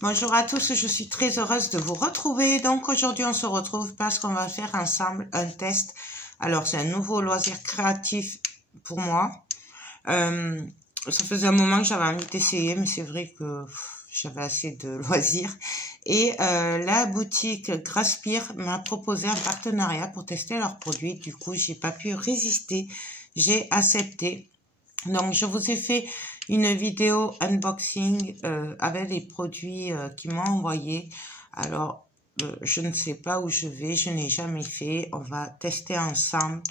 Bonjour à tous, je suis très heureuse de vous retrouver. Donc aujourd'hui on se retrouve parce qu'on va faire ensemble un test. Alors c'est un nouveau loisir créatif pour moi. Ça faisait un moment que j'avais envie d'essayer, mais c'est vrai que j'avais assez de loisirs. Et la boutique Graspire m'a proposé un partenariat pour tester leurs produits. Du coup j'ai pas pu résister, j'ai accepté. Donc je vous ai fait une vidéo unboxing avec les produits qu'ils m'ont envoyés. Alors je ne sais pas où je vais, je n'ai jamais fait. On va tester ensemble.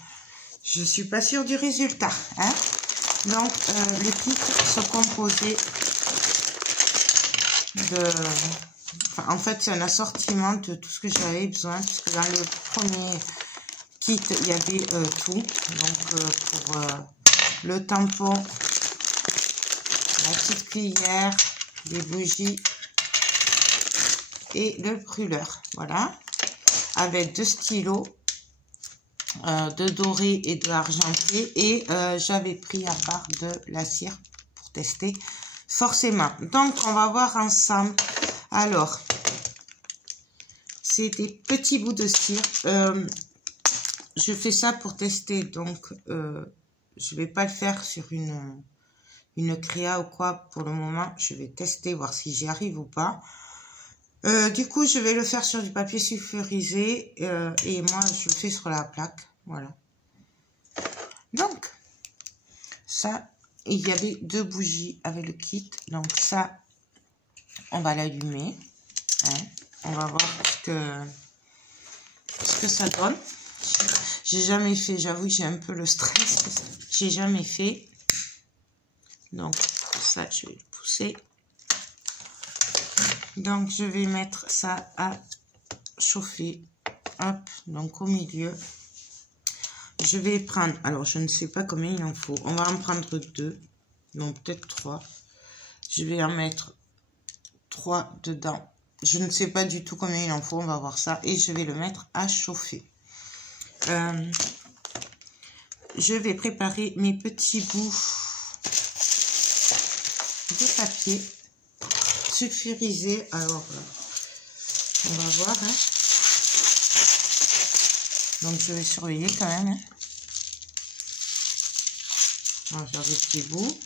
Je suis pas sûre du résultat, hein. Donc les kits sont composés de... Enfin, en fait c'est un assortiment de tout ce que j'avais besoin, puisque dans le premier kit il y avait tout. Donc pour le tampon, la petite cuillère, les bougies et le brûleur. Voilà. Avec 2 stylos, de doré et de argenté. Et j'avais pris à part de la cire pour tester forcément. Donc on va voir ensemble. Alors, c'est des petits bouts de cire. Je fais ça pour tester. Donc, je vais pas le faire sur une créa ou quoi pour le moment. Je vais tester, voir si j'y arrive ou pas. Du coup, je vais le faire sur du papier sulfurisé et moi, je le fais sur la plaque. Voilà. Donc, ça, il y avait 2 bougies avec le kit. Donc ça, on va l'allumer. Hein. On va voir ce que ça donne. J'ai jamais fait, j'avoue que j'ai un peu le stress. J'ai jamais fait. Donc ça, je vais le pousser. Donc je vais mettre ça à chauffer. Hop, donc au milieu. Je vais prendre, alors je ne sais pas combien il en faut. On va en prendre 2, non peut-être 3. Je vais en mettre 3 dedans. Je ne sais pas du tout combien il en faut, on va voir ça. Et je vais le mettre à chauffer. Je vais préparer mes petits bouts de papier sulfurisé. Alors, on va voir. Hein. Donc, je vais surveiller quand même. Hein. On va faire des petits bouts.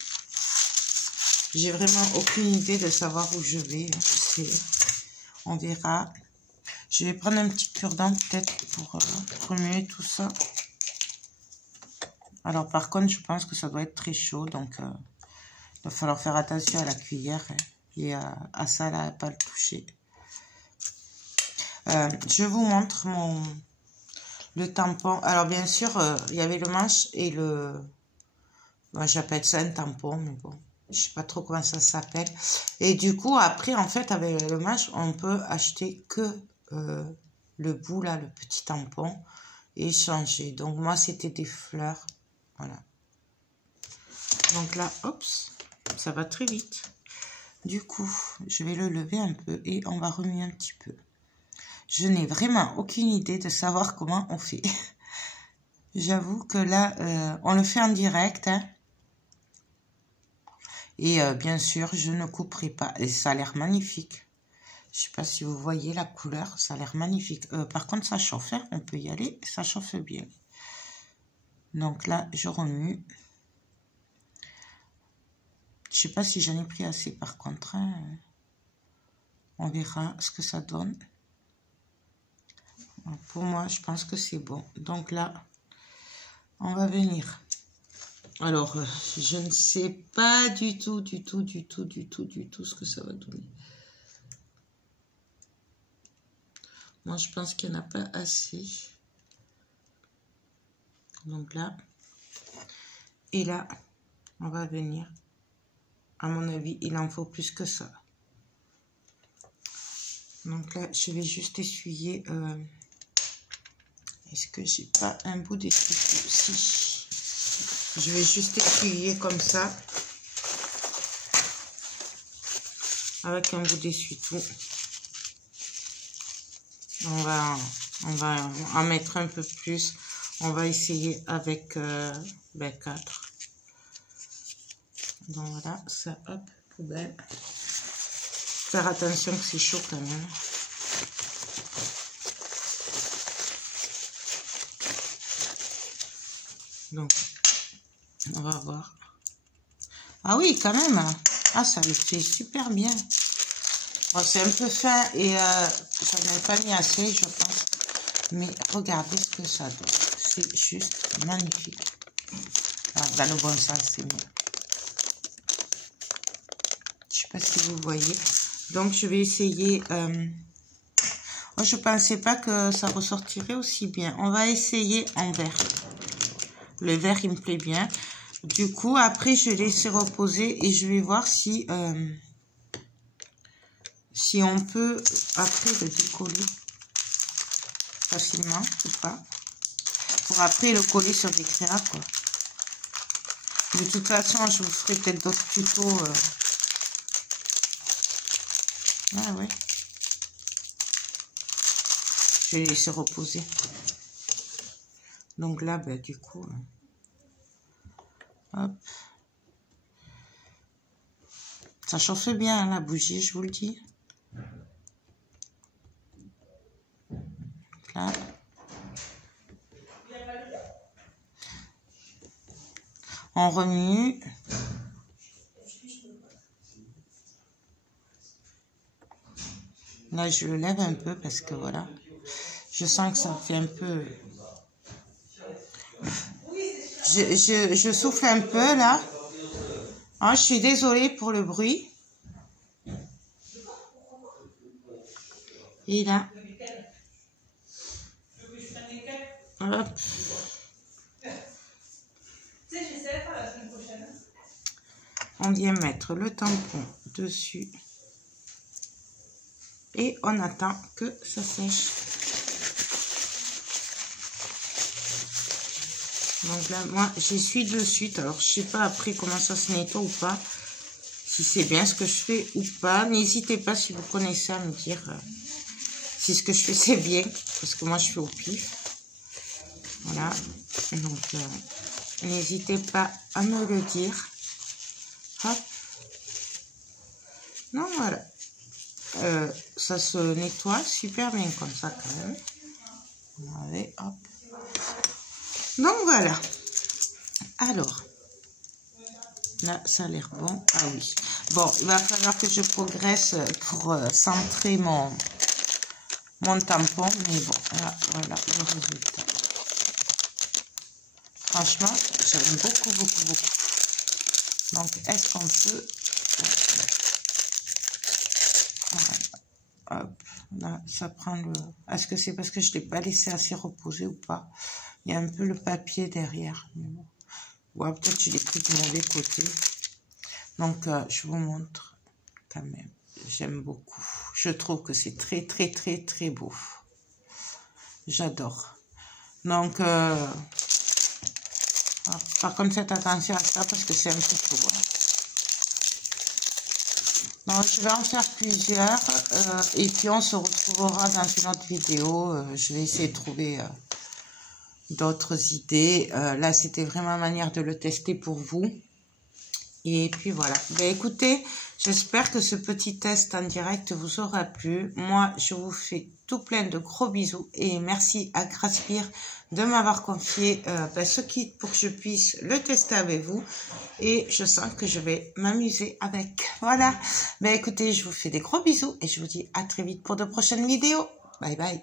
J'ai vraiment aucune idée de savoir où je vais. Hein. On verra. Je vais prendre un petit cure-dent peut-être pour remuer tout ça. Alors par contre, je pense que ça doit être très chaud. Donc, il va falloir faire attention à la cuillère hein, et à ça, là, à pas le toucher. Je vous montre le tampon. Alors bien sûr, il y avait le manche et le... Moi, j'appelle ça un tampon, mais bon. Je sais pas trop comment ça s'appelle. Et du coup, après, en fait, avec le manche, on peut acheter que le bout, là, le petit tampon, et changer. Donc, moi, c'était des fleurs. Voilà. Donc là, hop, ça va très vite. Du coup, je vais le lever un peu et on va remuer un petit peu. Je n'ai vraiment aucune idée de savoir comment on fait. J'avoue que là, on le fait en direct, hein. Et bien sûr, je ne couperai pas. Et ça a l'air magnifique. Je ne sais pas si vous voyez la couleur. Ça a l'air magnifique. Par contre, ça chauffe. Hein. On peut y aller. Ça chauffe bien. Donc là, je remue. Je ne sais pas si j'en ai pris assez par contre. Hein. On verra ce que ça donne. Pour moi, je pense que c'est bon. Donc là, on va venir... Alors, je ne sais pas du tout ce que ça va donner. Moi, je pense qu'il n'y en a pas assez. Donc là. Et là, on va venir. À mon avis, il en faut plus que ça. Donc là, je vais juste essuyer. Est-ce que j'ai pas un bout d'essuie-tout? Si. Je vais juste essuyer comme ça. Avec un bout d'essuie-tout. On va en mettre un peu plus. On va essayer avec 4. Donc voilà, ça, hop, poubelle. Faire attention que c'est chaud quand même. Donc, on va voir. Ah oui, quand même. Ah, ça le fait super bien. Bon, c'est un peu fin et j'en ai pas mis assez, je pense. Mais regardez ce que ça donne. C'est juste magnifique. Alors, dans le bon sens, c'est mieux. Je sais pas si vous voyez. Donc, je vais essayer... Oh, je pensais pas que ça ressortirait aussi bien. On va essayer en vert. Le vert, il me plaît bien. Du coup, après, je vais laisser reposer et je vais voir si... si on peut, après, le décoller facilement ou pas. Pour après le coller sur des créas, quoi. De toute façon, je vous ferai peut-être d'autres tutos. Ah ouais. Je vais laisser reposer. Donc là, ben, du coup... hop. Ça chauffe bien, hein, la bougie, je vous le dis. Là. On remue. Là, je le lève un peu parce que voilà. Je sens que ça fait un peu... Je souffle un peu là. Ah, je suis désolée pour le bruit. Et là. Hop. On vient mettre le tampon dessus. Et on attend que ça sèche. Donc là, moi, j'y suis de suite. Alors, je sais pas après comment ça se nettoie ou pas. Si c'est bien ce que je fais ou pas. N'hésitez pas, si vous connaissez, à me dire si ce que je fais, c'est bien. Parce que moi, je fais au pif. Voilà. Donc, n'hésitez pas à me le dire. Hop. Non, voilà. Ça se nettoie super bien comme ça, quand même. Allez, hop. Donc voilà. Alors, là, ça a l'air bon. Ah oui. Bon, il va falloir que je progresse pour centrer mon tampon. Mais bon, là, voilà le résultat. Franchement, j'aime beaucoup, beaucoup, beaucoup. Donc, est-ce qu'on peut... Voilà. Hop. Là, ça prend le... Est-ce que c'est parce que je ne l'ai pas laissé assez reposer ou pas? Il y a un peu le papier derrière. Ou ouais, peut-être je l'ai pris du mauvais côté. Donc, je vous montre quand même. J'aime beaucoup. Je trouve que c'est très, très, très, très beau. J'adore. Donc, par contre, faites attention à ça parce que c'est un peu chaud. Hein. Donc, je vais en faire plusieurs. Et puis, on se retrouvera dans une autre vidéo. Je vais essayer de trouver... d'autres idées. Là, c'était vraiment ma manière de le tester pour vous. Et puis voilà. Ben, écoutez, j'espère que ce petit test en direct vous aura plu. Moi, je vous fais tout plein de gros bisous. Et merci à Graspire de m'avoir confié ce kit pour que je puisse le tester avec vous. Et je sens que je vais m'amuser avec. Voilà. Ben, écoutez, je vous fais des gros bisous. Et je vous dis à très vite pour de prochaines vidéos. Bye bye.